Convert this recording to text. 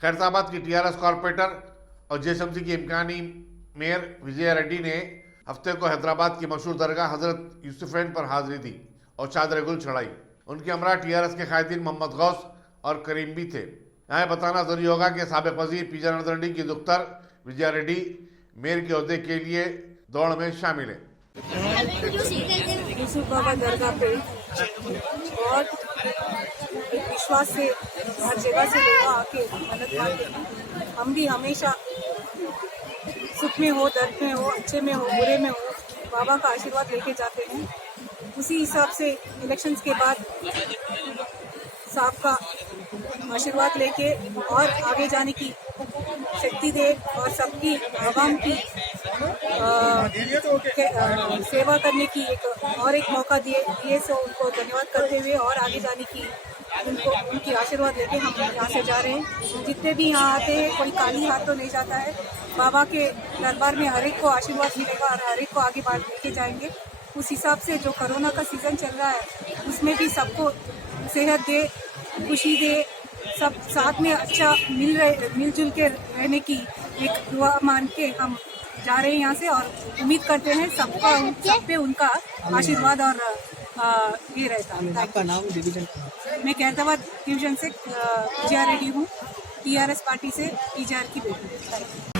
खैरताबाद की TRS corporator और जेएसएमसी की इम्कानी मेयर विजया रेड्डी ने हफ्ते को हैदराबाद की मशहूर दरगाह हजरत यूसुफैन पर हाजिरी दी और चादर गुल चढ़ाई। उनके हमरा टीआरएस के कायदीन मोहम्मद गौस और करीम भी थे। यहाँ बताना जरूरी होगा कि साबिक वजीर पी जनार्दन रेड्डी की दुख्तर विजया रेड्डी मेयर के ओहदे के लिए दौड़ में शामिल है। यूसुफ बाबा दरगाह पे बहुत एक विश्वास से हर जगह से लोग आके मन्नत मांगते हैं। हम भी हमेशा सुख में हो, दर्द में हो, अच्छे में हो, बुरे में हो, बाबा का आशीर्वाद लेके जाते हैं। उसी हिसाब से इलेक्शंस के बाद साहब का आशीर्वाद लेके और आगे जाने की शक्ति दे और सबकी आवाम की सेवा करने की एक मौका दिए सो उनको धन्यवाद करते हुए और आगे जाने की उनकी आशीर्वाद लेके हम यहाँ से जा रहे हैं। जितने भी यहाँ आते हैं कोई खाली हाथ तो नहीं जाता है। बाबा के दरबार में हर एक को आशीर्वाद मिलेगा और हर एक को आगे बढ़ लेके जाएंगे। उस हिसाब से जो कोरोना का सीज़न चल रहा है उसमें भी सबको सेहत दे, खुशी दे, सब साथ में अच्छा मिलजुल के रहने की एक दुआ मान के हम जा रहे हैं यहाँ से और उम्मीद करते हैं सब पे उनका आशीर्वाद और ये रहता है। आपका नाम डिवीजन? मैं खैरताबाद डिवीजन से विजया रेड्डी हूँ, टीआरएस पार्टी से टीआर की बेटी।